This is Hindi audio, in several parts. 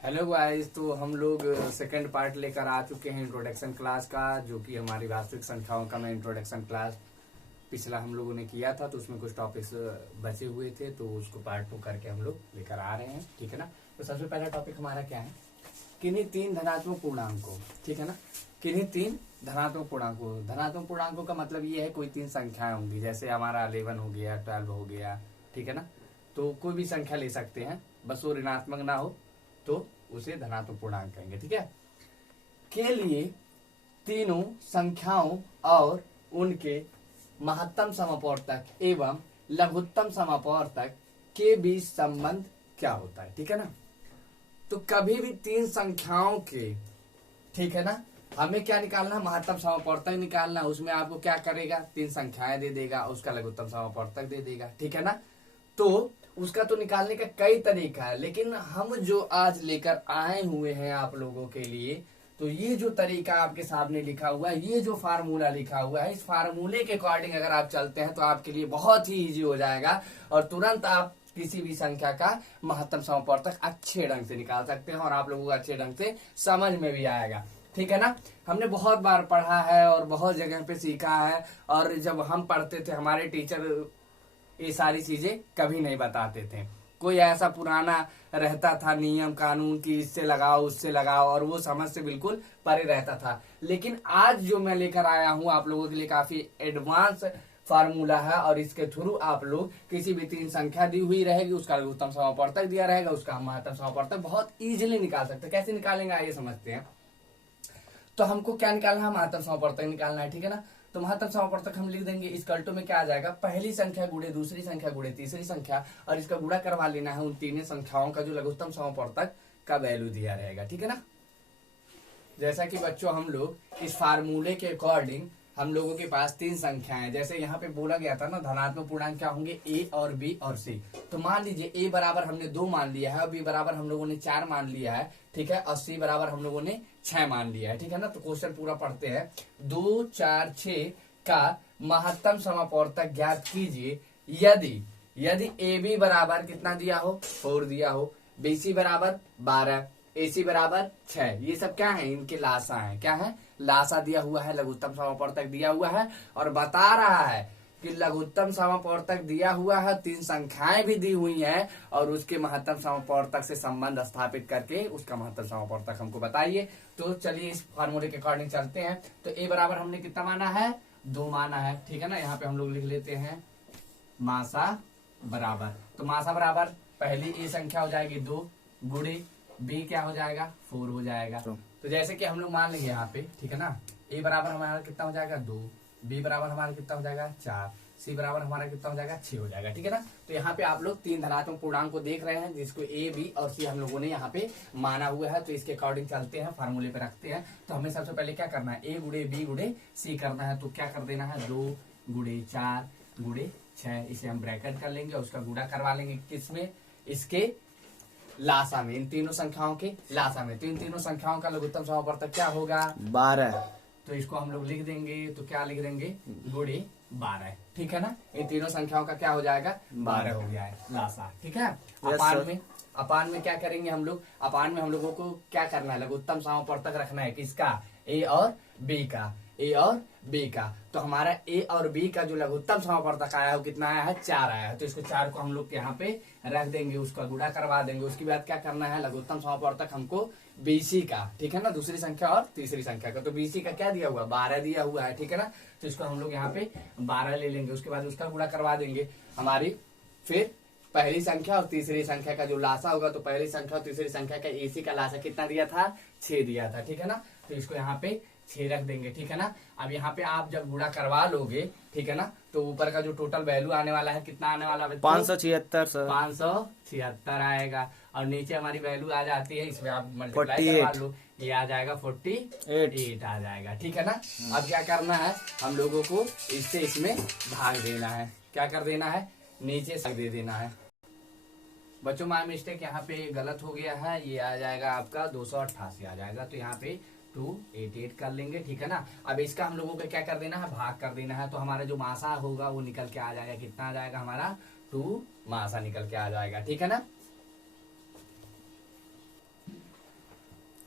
हेलो गाइस, तो हम लोग सेकंड पार्ट लेकर आ चुके हैं इंट्रोडक्शन क्लास का, जो कि हमारी वास्तविक संख्याओं का मैं इंट्रोडक्शन क्लास पिछला हम लोगों ने किया था। तो उसमें कुछ टॉपिक्स बचे हुए थे, तो उसको पार्ट 2 करके हम लोग लेकर आ रहे हैं। ठीक है ना। तो सबसे पहला टॉपिक हमारा क्या है, किन्हीं तीन धनात्मक पूर्णांकों। ठीक है ना, किन्हीं तीन धनात्मक पूर्णांकों। धनात्मक पूर्णांकों का मतलब ये है कोई तीन संख्याएं होंगी, जैसे हमारा 11 हो गया, 12 हो गया। ठीक है ना, तो कोई भी संख्या ले सकते हैं, बस वो ऋणात्मक ना हो तो उसे धनात्मक पूर्णांक कहेंगे। ठीक है, के लिए तीनों संख्याओं और उनके महत्तम समापवर्तक एवं लघुत्तम समापवर्तक के बीच संबंध क्या होता है। ठीक है ना, तो कभी भी तीन संख्याओं के, ठीक है ना, हमें क्या निकालना, महत्तम समापवर्तक निकालना। उसमें आपको क्या करेगा, तीन संख्याएं दे देगा, उसका लघुत्तम समापवर्तक दे देगा। ठीक है ना, तो उसका तो निकालने का कई तरीका है, लेकिन हम जो आज लेकर आए हुए हैं आप लोगों के लिए, तो ये जो तरीका आपके सामने लिखा हुआ है, ये जो फार्मूला लिखा हुआ है, इस फार्मूले के अकॉर्डिंग अगर आप चलते हैं तो आपके लिए बहुत ही इजी हो जाएगा और तुरंत आप किसी भी संख्या का महत्तम समापवर्तक अच्छे ढंग से निकाल सकते हैं और आप लोगों को अच्छे ढंग से समझ में भी आएगा। ठीक है ना, हमने बहुत बार पढ़ा है और बहुत जगह पे सीखा है, और जब हम पढ़ते थे हमारे टीचर ये सारी चीजें कभी नहीं बताते थे। कोई ऐसा पुराना रहता था नियम कानून की इससे लगाओ उससे लगाओ, और वो समझ से बिल्कुल परे रहता था। लेकिन आज जो मैं लेकर आया हूं आप लोगों के लिए काफी एडवांस फार्मूला है, और इसके थ्रू आप लोग किसी भी तीन संख्या दी हुई रहेगी, उसका लघुत्तम समापवर्तक दिया रहेगा, उसका महत्तम समापवर्तक बहुत इजीली निकाल सकते हैं। कैसे निकालेंगे आइए समझते हैं। तो हमको क्या निकालना है, महत्तम समापवर्तक निकालना है। ठीक है ना, तो महत्तम समापवर्तक हम लिख देंगे, इस कल्टो में क्या आ जाएगा, पहली संख्या गुणे दूसरी संख्या गुणे तीसरी संख्या, और इसका गुणा करवा लेना है उन तीनों संख्याओं का जो लघुत्तम समापवर्तक का वैल्यू दिया रहेगा। ठीक है ना, जैसा कि बच्चों हम लोग इस फार्मूले के अकॉर्डिंग हम लोगों के पास तीन संख्याएं हैं, जैसे यहाँ पे बोला गया था ना, धनात्मक पूर्णांक क्या होंगे, ए और बी और सी। तो मान लीजिए ए बराबर हमने 2 मान लिया है, और बी बराबर हम लोगों ने 4 मान लिया है। ठीक है, और सी बराबर हम लोगों ने 6 मान लिया है। ठीक है ना, तो क्वेश्चन पूरा पढ़ते हैं। 2, 4, 6 का महत्तम समापवर्तक ज्ञात कीजिए यदि यदि ए बी बराबर कितना दिया हो, 4 दिया हो, बी सी बराबर 12, एसी बराबर 6। ये सब क्या है, इनके लासा है। क्या है, लासा दिया हुआ है, लघुत्तम समापवर्तक दिया हुआ है, और बता रहा है कि लघुत्तम समापवर्तक दिया हुआ है, तीन संख्याएं भी दी हुई हैं, और उसके महत्तम समापवर्तक से संबंध स्थापित करके उसका महत्तम समापवर्तक हमको बताइए। तो चलिए इस फार्मूले के अकॉर्डिंग चलते हैं। तो ए बराबर हमने कितना माना है, 2 माना है। ठीक है ना, यहाँ पे हम लोग लिख लेते हैं मासा बराबर। तो मासा बराबर पहली ए संख्या हो जाएगी 2 गुणे बी क्या हो जाएगा, 4 हो जाएगा। तो जैसे कि हम लोग मान लेंगे यहाँ पे, ठीक है ना, ए बराबर हमारा कितना हो जाएगा 2, बी बराबर हमारा कितना हो जाएगा 4, सी बराबर हमारा कितना हो जाएगा 6 हो जाएगा। ठीक है ना, तो यहाँ पे आप लोग तीन धनात्मक पूर्णांक को देख रहे हैं, जिसको ए बी और सी हम लोगों ने यहाँ पे माना हुआ है। तो इसके अकॉर्डिंग चलते हैं, फार्मूले पे रखते हैं। तो हमें सबसे पहले क्या करना है, ए गुणे बी गुणे सी करना है। तो क्या कर देना है, 2 गुणे 4 गुणे 6, इसे हम ब्रैकेट कर लेंगे और उसका गुणा करवा लेंगे किसमें, इसके लासा में, इन तीनों संख्याओं के लासा में। तो इन तीनों संख्याओं का लघुत्तम समापवर्तक क्या होगा, 12। तो इसको हम लोग लिख देंगे। तो क्या लिख देंगे, गुणे 12। ठीक है ना, इन तीनों संख्याओं का क्या हो जाएगा, 12 हो गया है लासा। ठीक है, अपान में क्या करेंगे हम लोग, अपान में हम लोगों को क्या करना है, लघुत्तम समापवर्तक रखना है किसका, ए और बी का, ए और बी का। तो हमारा ए और बी का जो लघुत्तम समापवर्तक आया है वो कितना आया है, 4 आया है। तो इसको 4 को हम लोग यहाँ पे रख देंगे, उसका गुणा करवा देंगे। उसके बाद क्या करना है, लघुत्तम समापवर्तक हमको बीसी का, ठीक है ना, दूसरी संख्या और तीसरी संख्या का। तो बीसी का क्या दिया हुआ, 12 दिया हुआ है। ठीक है ना, तो इसको हम लोग यहाँ पे 12 ले लेंगे, उसके बाद उसका गुणा करवा देंगे हमारी। फिर पहली संख्या और तीसरी संख्या का जो लासा होगा, तो पहली संख्या और तीसरी संख्या का एसी का लासा कितना दिया था, 6 दिया था। ठीक है ना, तो इसको यहाँ पे 6 रख देंगे। ठीक है ना, अब यहाँ पे आप जब गुणा करवा लोगे, ठीक है ना, तो ऊपर का जो टोटल वैल्यू आने वाला है कितना आने वाला है, 576 सर, 576 आएगा। और नीचे हमारी वैल्यू आ जाती है, इसमें आप मल्टीप्लाई करवा लो, ये आ जाएगा 48 आ जाएगा। ठीक है ना, अब क्या करना है, हम लोगों को इससे इसमें भाग देना है। क्या कर देना है, नीचे से दे देना है। बच्चों माय मिस्टेक यहाँ पे गलत हो गया है, ये आ जाएगा आपका 288 आ जाएगा। तो यहाँ पे 288 कर लेंगे। ठीक है ना, अब इसका हम लोगों को क्या कर देना है, भाग कर देना है। तो हमारा जो मासा होगा वो निकल के आ जाएगा, कितना आ जाएगा हमारा, 2 मासा निकल के आ जाएगा। ठीक है ना,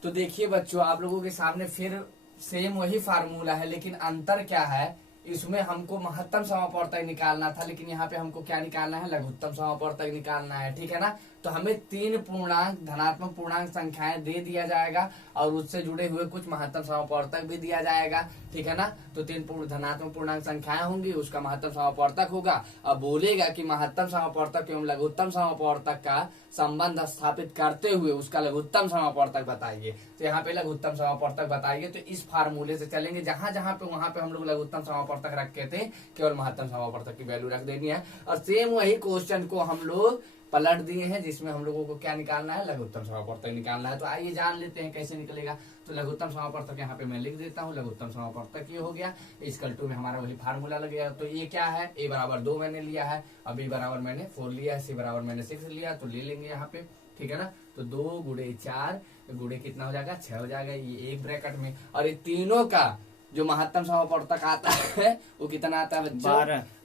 तो देखिए बच्चों, आप लोगों के सामने फिर सेम वही फार्मूला है, लेकिन अंतर क्या है, इसमें हमको महत्तम समापवर्तक निकालना था, लेकिन यहाँ पे हमको क्या निकालना है, लघुत्तम समापवर्तक निकालना है। ठीक है ना। तो हमें 3 पूर्णांक धनात्मक पूर्णांक संख्याएं दे दिया जाएगा और उससे जुड़े हुए कुछ महत्तम समापवर्तक भी दिया जाएगा। ठीक है ना। तो 3 धनात्मक पूर्णांक संख्याएं होंगी, उसका महत्तम समापवर्तक होगा। अब बोलेगा कि महत्तम समापवर्तक एवं लघुत्तम समापवर्तक का संबंध स्थापित करते हुए उसका लघुत्तम समापवर्तक बताइए। तो यहाँ पे लघुत्तम समापवर्तक बताइए, तो इस फार्मूले से चलेंगे। जहां जहां पे वहां पे हम लोग लघुत्तम समापवर्तक रखे थे, केवल महत्तम समापवर्तक की वैल्यू रख देनी है। और सेम वही क्वेश्चन को हम लोग पलट दिए हैं, जिसमें हम लोगों को क्या निकालना है, लघुत्तम समापवर्तक निकालना है। तो आइए जान लेते हैं कैसे निकलेगा। तो लघुत्तम समापवर्तक यहाँ पे मैं लिख देता हूँ, लघुत्तम समापवर्तक ये हो गया। इक्वल टू में हमारा वही फार्मूला लग गया। तो ये क्या है, a बराबर 2 मैंने लिया है, अब b बराबर मैंने 4 लिया है, c बराबर मैंने 6 लिया, तो ले लेंगे यहाँ पे। ठीक है ना। तो 2 गुणे 4 गुणे कितना हो जाएगा, 6 हो जाएगा, ये एक ब्रैकेट में। और ये तीनों का जो महत्तम समापवर्तक आता है वो कितना आता है बच्चों,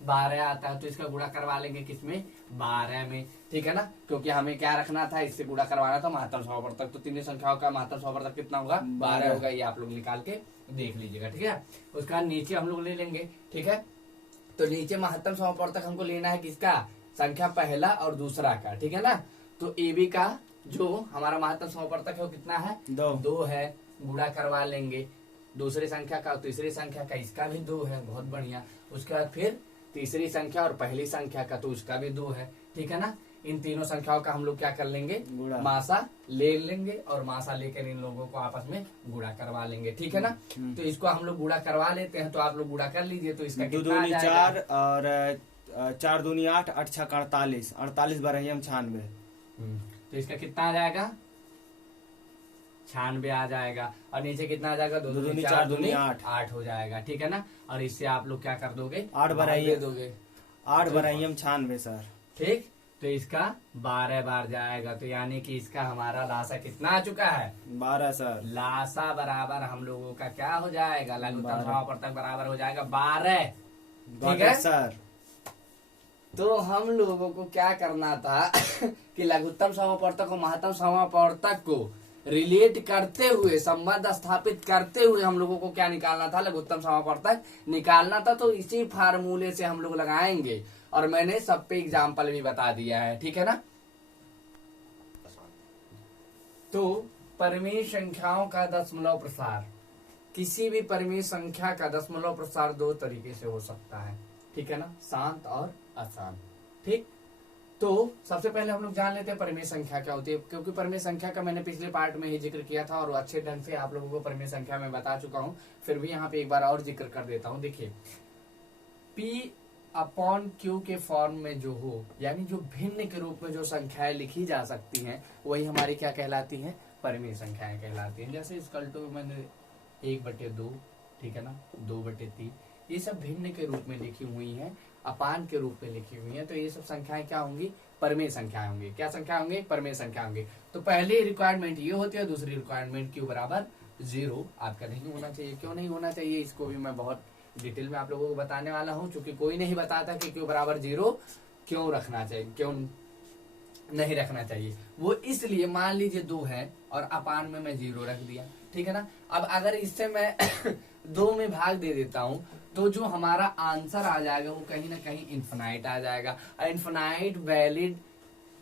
12 आता है। तो इसका गुणा करवा लेंगे किसमें, 12 में। ठीक है ना। क्योंकि हमें क्या रखना था, इससे गुणा करवाना था महत्तम समापवर्तक। तो तीनों संख्याओं का महत्तम समापवर्तक कितना होगा, 12 होगा। ये आप लोग निकाल के देख लीजिएगा। ठीक है। उसका नीचे हम लोग ले लेंगे। ठीक है। तो नीचे महत्तम समापवर्तक हमको लेना है किसका, संख्या पहला और दूसरा का। ठीक है ना। तो AB का जो हमारा महत्तम समापवर्तक है वो कितना है, 2 है। गुणा करवा लेंगे दूसरी संख्या का, तीसरी संख्या का, इसका भी 2 है, बहुत बढ़िया। उसके बाद फिर तीसरी संख्या और पहली संख्या का, तो उसका भी 2 है। ठीक है ना। इन तीनों संख्याओं का हम लोग क्या कर लेंगे, मासा ले लेंगे और मासा लेकर इन लोगों को आपस में गुणा करवा लेंगे। ठीक है ना। तो इसको हम लोग गुणा करवा लेते हैं। तो आप लोग गुणा कर लीजिए। तो इसका 2 दूनी 4 और 4 दूनी 8, 8 छक 48, 48 बरहियम 96। तो इसका कितना आ जाएगा, 96 आ जाएगा। और नीचे कितना आ जाएगा, 2 दूनी 4 दूनी 8 हो जाएगा। ठीक है ना। और इससे आप लोग क्या कर दोगे, 8 बरहियम दोगे, 8 बरहियम 96 सर। ठीक। तो इसका 12 बार जाएगा। तो यानी कि इसका हमारा लासा कितना आ चुका है, 12 सर। लासा बराबर हम लोगों का क्या हो जाएगा, लघुत्तम समापवर्तक बराबर हो जाएगा 12। ठीक है सर। तो हम लोगों को क्या करना था कि लघुत्तम समापवर्तक और महत्तम समापवर्तक को रिलेट करते हुए, संबंध स्थापित करते हुए हम लोगों को क्या निकालना था, लघुत्तम समापवर्तक निकालना था। तो इसी फार्मूले से हम लोग लगाएंगे और मैंने सब पे एग्जाम्पल भी बता दिया है। ठीक है ना। तो परिमेय संख्याओं का दशमलव प्रसार, किसी भी परिमेय संख्या का दशमलव प्रसार 2 तरीके से हो सकता है। ठीक है ना, शांत और अशांत। ठीक। तो सबसे पहले हम लोग जान लेते हैं परिमेय संख्या क्या होती है, क्योंकि परिमेय संख्या का मैंने पिछले पार्ट में ही जिक्र किया था और अच्छे ढंग से आप लोगों को परिमेय संख्या में बता चुका हूं। फिर भी यहाँ पे एक बार और जिक्र कर देता हूं। देखिए, P/Q के फॉर्म में जो हो, यानी जो भिन्न के रूप में जो संख्याएं लिखी जा सकती हैं, वही हमारी क्या कहलाती हैं, परिमेय संख्याएं कहलाती हैं। जैसे इक्वल टू मैंने 1/2, ठीक है ना, 2/3, ये सब भिन्न के रूप में लिखी हुई हैं, अपान के रूप में लिखी हुई हैं। तो ये सब संख्याएं क्या होंगी, परिमेय संख्याएं होंगी। क्या संख्या होंगी, परिमेय संख्या होंगी। तो पहली रिक्वायरमेंट ये होती है, दूसरी रिक्वायरमेंट Q बराबर 0 आपका नहीं होना चाहिए। क्यों नहीं होना चाहिए, इसको भी मैं बहुत डिटेल में आप लोगों को बताने वाला हूं, क्योंकि कोई नहीं बताता कि Q बराबर 0 क्यों रखना चाहिए, क्यों नहीं रखना चाहिए। वो इसलिए, मान लीजिए 2 है और अपान में मैं 0 रख दिया। ठीक है ना। अब अगर इससे मैं 2 में भाग दे देता हूं, तो जो हमारा आंसर आ जाएगा वो कहीं ना कहीं इन्फिनाइट आ जाएगा। इन्फिनाइट वैलिड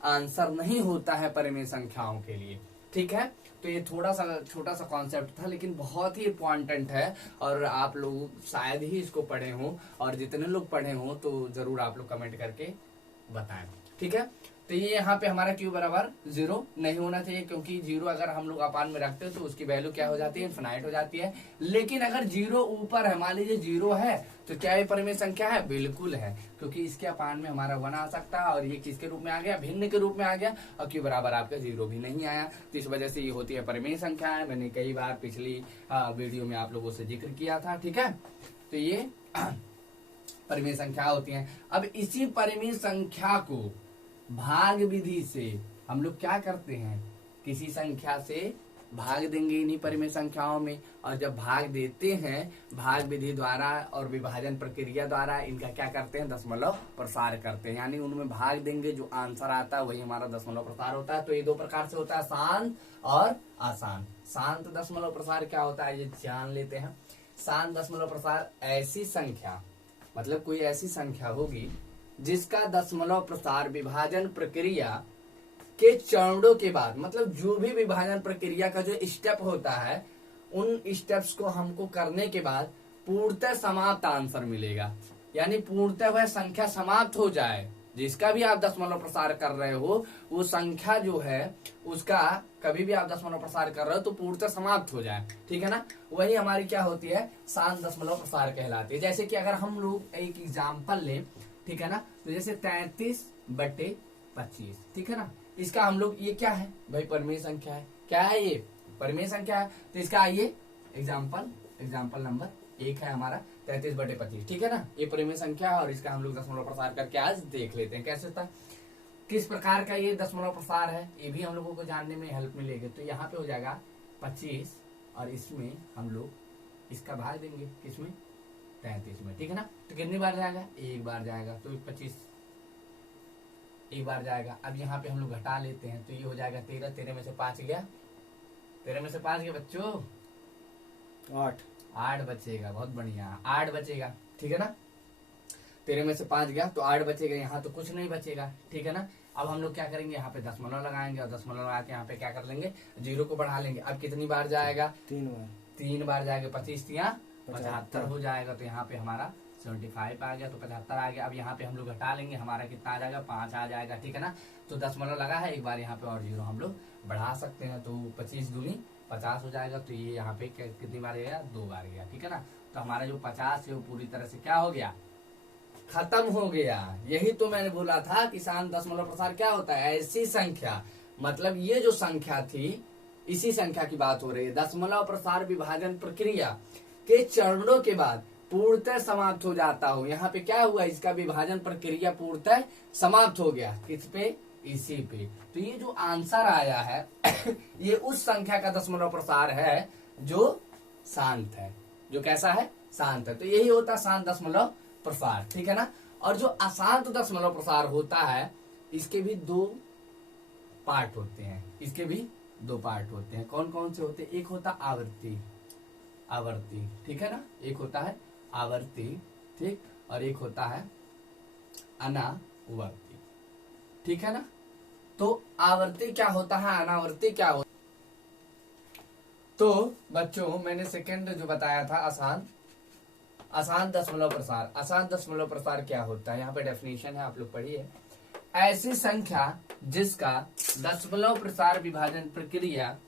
आंसर नहीं होता है परिमेय संख्याओं के लिए। ठीक है। तो ये थोड़ा सा छोटा सा कॉन्सेप्ट था, लेकिन बहुत ही इम्पोर्टेंट है और आप लोग शायद ही इसको पढ़े हों, और जितने लोग पढ़े हों तो जरूर आप लोग कमेंट करके बताएं। ठीक है। तो ये यहाँ पे हमारा Q बराबर 0 नहीं होना चाहिए, क्योंकि 0 अगर हम लोग अपान में रखते हैं तो उसकी वैल्यू क्या हो जाती है, इन्फिनाइट हो जाती है। लेकिन अगर 0 ऊपर है, मान लीजिए 0 है, तो क्या ये परिमेय संख्या है, बिल्कुल है, क्योंकि इसके अपान में हमारा 1 आ सकता है। और ये किसके रूप में आ गया, भिन्न के रूप में आ गया, और Q बराबर आपका 0 भी नहीं आया। तो इस वजह से ये होती है परिमेय संख्या है। मैंने कई बार पिछली वीडियो में आप लोगों से जिक्र किया था। ठीक है। तो ये परिमेय संख्या होती है। अब इसी परिमेय संख्या को भाग विधि से हम लोग क्या करते हैं, किसी संख्या से भाग देंगे इन्हीं परिमेय संख्याओं में, और जब भाग देते हैं भाग विधि द्वारा और विभाजन प्रक्रिया द्वारा इनका क्या करते हैं, दशमलव प्रसार करते हैं। यानी उनमें भाग देंगे, जो आंसर आता है वही हमारा दशमलव प्रसार होता है। तो ये दो प्रकार से होता है, शांत और आसान। शांत दशमलव प्रसार क्या होता है ये जान लेते हैं। शांत दशमलव प्रसार ऐसी संख्या, मतलब कोई ऐसी संख्या होगी जिसका दशमलव प्रसार विभाजन प्रक्रिया के चरणों के बाद, मतलब जो भी विभाजन प्रक्रिया का जो स्टेप होता है उन स्टेप्स को हमको करने के बाद पूर्णतः समाप्त आंसर मिलेगा। यानी पूर्णतः वह संख्या समाप्त हो जाए, जिसका भी आप दशमलव प्रसार कर रहे हो वो संख्या जो है उसका कभी भी आप दशमलव प्रसार कर रहे हो तो पूर्णतः समाप्त हो जाए, ठीक है ना। वही हमारी क्या होती है, शांत दशमलव प्रसार कहलाती है। जैसे कि अगर हम लोग एक एग्जाम्पल लें, ठीक है ना, तो जैसे 33/25, ठीक है ना, इसका हम लोग, ये क्या है भाई, परिमेय संख्या है। क्या है ये, परिमेय संख्या है। तो इसका आइए एग्जाम्पल नंबर 1 है हमारा 33/25, ठीक है ना, ये परिमेय संख्या है और इसका हम लोग दशमलव प्रसार करके आज देख लेते हैं कैसे होता है, किस प्रकार का ये दशमलव प्रसार है, ये भी हम लोगों को जानने में हेल्प मिलेगी। तो यहाँ पे हो जाएगा 25 और इसमें हम लोग इसका भाग देंगे, किसमें, 33 में, ठीक है ना। तो कितनी बार जाएगा, एक बार जाएगा, तो 25 एक बार जाएगा। अब यहाँ पे हम लोग घटा लेते हैं तो ये हो जाएगा 13, 13 में से 5 गया, 13 में से 5 गया बच्चों, 8 बचेगा, बहुत बढ़िया, 8 बचेगा, ठीक है ना। 13 में से 5 गया तो 8 बचेगा, यहाँ तो कुछ नहीं बचेगा, ठीक है ना। अब हम लोग क्या करेंगे, यहाँ पे दशमलव लगाएंगे और दशमलव लगा के यहाँ पे क्या कर लेंगे, जीरो को बढ़ा लेंगे। अब कितनी बार जाएगा, 3 बार जाएगा, 25 या 75 हो जाएगा। तो यहाँ पे हमारा 75 आ गया, तो 75 आ गया। अब यहाँ पे हम लोग घटा लेंगे, हमारा कितना आ जाएगा, 5 आ जाएगा, ठीक है ना। तो दशमलव लगा है, एक बार यहाँ पे और जीरो हम लोग बढ़ा सकते हैं, तो 25 दूनी 50 हो जाएगा। तो ये यहाँ पे कितनी बार गया, 2 बार गया, ठीक है ना। तो हमारा जो 50 है वो पूरी तरह से क्या हो गया, खत्म हो गया। यही तो मैंने बोला था कि शांत दशमलव प्रसार क्या होता है, ऐसी संख्या, मतलब ये जो संख्या थी इसी संख्या की बात हो रही है। दशमलव प्रसार विभाजन प्रक्रिया के चरणों के बाद पूर्णतः समाप्त हो जाता हो। यहाँ पे क्या हुआ, इसका विभाजन प्रक्रिया पूर्णतः समाप्त हो गया, किस पे, इसी पे। तो ये जो आंसर आया है ये उस संख्या का दशमलव प्रसार है जो शांत है, जो कैसा है, शांत है। तो यही होता है शांत दशमलव प्रसार, ठीक है ना। और जो अशांत दशमलव प्रसार होता है इसके भी 2 पार्ट होते हैं, इसके भी 2 पार्ट होते हैं। कौन कौन से होते हैं, एक होता आवर्ती, ठीक है ना, एक होता है आवर्ती, ठीक, और एक होता है अनावर्ती, ठीक है ना। तो आवर्ती क्या होता है, अनावर्ती क्या होता है। तो बच्चों मैंने सेकंड जो बताया था आसान दशमलव प्रसार। आसान दशमलव प्रसार क्या होता है, यहाँ पे डेफिनेशन है, आप लोग पढ़िए। ऐसी संख्या जिसका दशमलव प्रसार विभाजन प्रक्रिया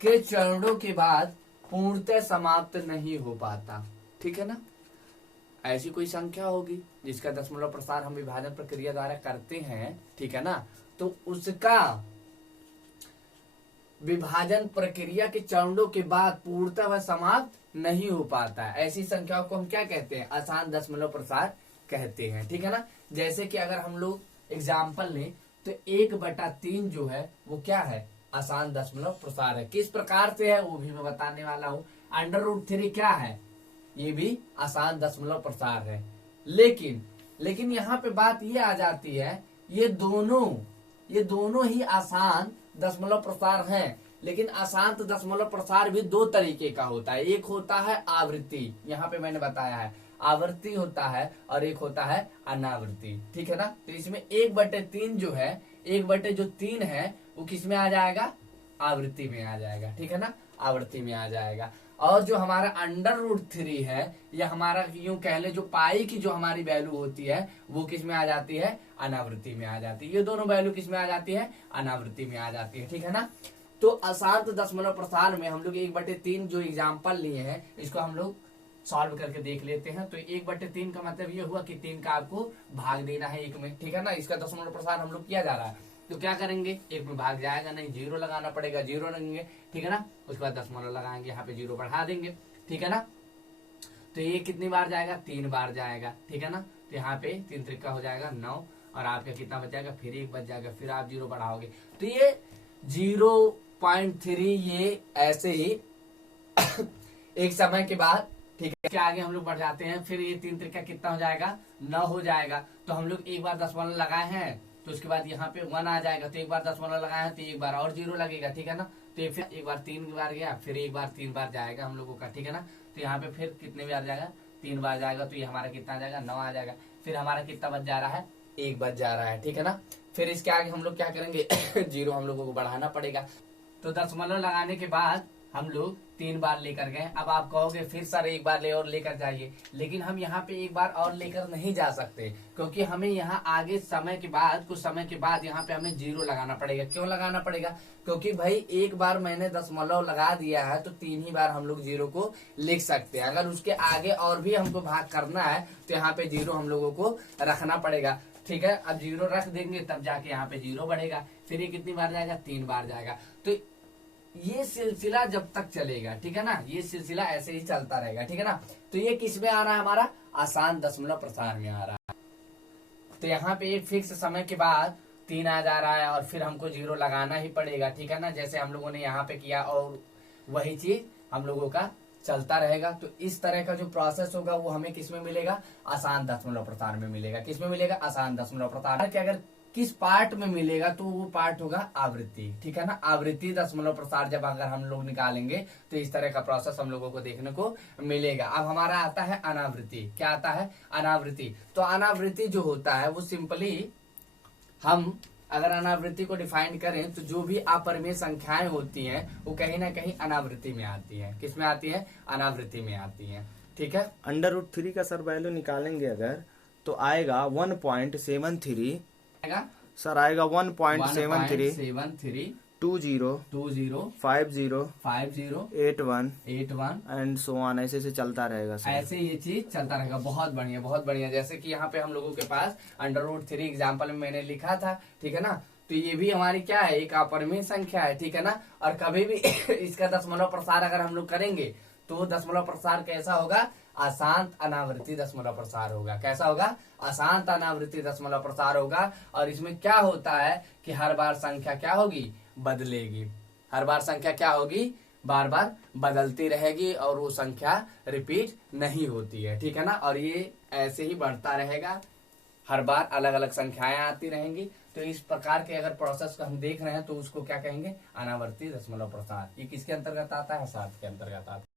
के चरणों के बाद पूर्णतः समाप्त नहीं हो पाता, ठीक है ना। ऐसी कोई संख्या होगी जिसका दशमलव प्रसार हम विभाजन प्रक्रिया द्वारा करते हैं, ठीक है ना, तो उसका विभाजन प्रक्रिया के चरणों के बाद पूर्णतः वह समाप्त नहीं हो पाता है। ऐसी संख्याओं को हम क्या कहते हैं, आसान दशमलव प्रसार कहते हैं, ठीक है ना। जैसे कि अगर हम लोग एग्जाम्पल लें तो 1/3 जो है वो क्या है, आसान दशमलव प्रसार है। किस प्रकार से है वो भी मैं बताने वाला हूँ। √3 क्या है, ये भी आसान दशमलव प्रसार है। लेकिन यहाँ पे बात ये आ जाती है, ये दोनों ही आसान दशमलव प्रसार हैं, लेकिन अशांत दशमलव प्रसार भी 2 तरीके का होता है। एक होता है आवृत्ति, यहाँ पे मैंने बताया है आवृत्ति होता है, और एक होता है अनावृत्ति, ठीक है ना। तो इसमें 1/3 जो है, 1/3 है वो किस में आ जाएगा, आवृत्ति में आ जाएगा, ठीक है ना, आवृत्ति में आ जाएगा। और जो हमारा √3 है, या हमारा यूं कह ले जो पाई की जो हमारी वैल्यू होती है वो किस में आ जाती है, अनावृत्ति में आ जाती है। ये दोनों वैल्यू किस में आ जाती है, अनावृत्ति में आ जाती है, ठीक है ना। तो अशांत दशमलव प्रसार में हम लोग 1/3 जो एग्जाम्पल लिए हैं इसको हम लोग सॉल्व करके देख लेते हैं। तो 1/3 का मतलब ये हुआ कि 3 का आपको भाग देना है 1 में, ठीक है ना। इसका दशमलव प्रसार हम लोग किया जा रहा है, तो क्या करेंगे, 1 में भाग जाएगा नहीं, 0 लगाना पड़ेगा, 0 लगेंगे, ठीक है ना। उसके बाद दशमलव लगाएंगे, यहाँ पे 0 बढ़ा देंगे, ठीक है ना। तो ये कितनी बार जाएगा, 3 बार जाएगा, ठीक है ना। तो यहाँ पे 3 त्रिका हो जाएगा 9, और आपका कितना बच जाएगा, फिर 1 बच जाएगा, फिर आप 0 बढ़ाओगे। तो ये 0 0.3 ये ऐसे ही एक समय के बाद, ठीक है, इसके आगे हम लोग बढ़ जाते हैं, फिर ये 3 त्रिका कितना हो जाएगा, 9 हो जाएगा। तो हम लोग एक बार दशमलव लगाए हैं तो उसके बाद यहाँ पे 1 आ जाएगा, तो एक बार दशमलव लगाए हैं तो एक बार और 0 लगेगा, ठीक है ना। तो ये फिर एक बार 3 बार गया, फिर एक बार 3 बार जाएगा हम लोगों का, ठीक है ना। तो यहाँ पे फिर कितने बार जाएगा, 3 बार जाएगा, तो ये हमारा कितना आ जाएगा, 9 आ जाएगा। फिर हमारा कितना बच जा रहा है, 1 बच जा रहा है, ठीक है ना। फिर इसके आगे हम लोग क्या करेंगे 0 हम लोगों को बढ़ाना पड़ेगा। तो दशमलव लगाने के बाद हम लोग 3 बार लेकर गए। अब आप कहोगे फिर सर एक बार ले और लेकर जाइए, लेकिन हम यहाँ पे एक बार और लेकर नहीं जा सकते, क्योंकि हमें यहाँ आगे समय के बाद, कुछ समय के बाद यहाँ पे हमें 0 लगाना पड़ेगा। क्यों लगाना पड़ेगा, क्योंकि भाई एक बार मैंने दशमलव लगा दिया है तो 3 ही बार हम लोग 0 को लिख सकते हैं। अगर उसके आगे और भी हमको भाग करना है तो यहाँ पे 0 हम लोगों को रखना पड़ेगा, ठीक है। अब 0 रख देंगे तब जाके यहाँ पे 0 बढ़ेगा। फिर ये कितनी बार जाएगा, 3 बार जाएगा। तो ये सिलसिला जब तक चलेगा, ठीक है ना, ये सिलसिला ऐसे ही चलता रहेगा, ठीक है ना। तो ये किस में आ रहा है, हमारा आसान दशमलव प्रसार में आ रहा है। तो यहाँ पे एक फिक्स समय के बाद 3 आ जा रहा है और फिर हमको 0 लगाना ही पड़ेगा, ठीक है ना, जैसे हम लोगों ने यहाँ पे किया, और वही चीज हम लोगों का चलता रहेगा। तो इस तरह का जो प्रोसेस होगा वो हमें किस में मिलेगा, आसान दशमलव प्रसार में मिलेगा। किस में मिलेगा, आसान दशमलव प्रसार के अगर किस पार्ट में मिलेगा तो वो पार्ट होगा आवृत्ति, ठीक है ना। आवृत्ति दशमलव प्रसार जब अगर हम लोग निकालेंगे तो इस तरह का प्रोसेस हम लोगों को देखने को मिलेगा। अब हमारा आता है अनावृत्ति। क्या आता है, अनावृत्ति। तो अनावृत्ति जो होता है वो सिंपली, हम अगर अनावृत्ति को डिफाइन करें तो जो भी अपरिमेय संख्याएं होती हैं वो कहीं ना कहीं अनावृत्ति में आती हैं। किस में आती है, अनावृत्ति में आती हैं, ठीक है। √3 का सर वैल्यू निकालेंगे अगर तो आएगा 1.73 सर, आएगा 1.73 20 50 81 एंड सो ऑन, ऐसे से चलता रहेगा सर। ऐसे ये चीज चलता रहेगा। बहुत बढ़िया, बहुत बढ़िया। जैसे कि यहाँ पे हम लोगों के पास √3 एग्जाम्पल में मैंने लिखा था, ठीक है ना। तो ये भी हमारी क्या है, एक अपरिमेय संख्या है, ठीक है ना। और कभी भी इसका दशमलव प्रसार अगर हम लोग करेंगे तो दशमलव प्रसार कैसा होगा, अशांत अनावृत्ति दशमलव प्रसार होगा। कैसा होगा, अशांत अनावृत्ति दशमलव प्रसार होगा। और इसमें क्या होता है कि हर बार संख्या क्या होगी, बदलेगी। हर बार संख्या क्या होगी, बार बार बदलती रहेगी और वो संख्या रिपीट नहीं होती है, ठीक है ना। और ये ऐसे ही बढ़ता रहेगा, हर बार अलग अलग संख्याएं आती रहेंगी। तो इस प्रकार के अगर प्रोसेस को हम देख रहे हैं तो उसको क्या कहेंगे, अनावर्ती दशमलव प्रसार। ये किसके अंतर्गत आता है, 7 के अंतर्गत आता है।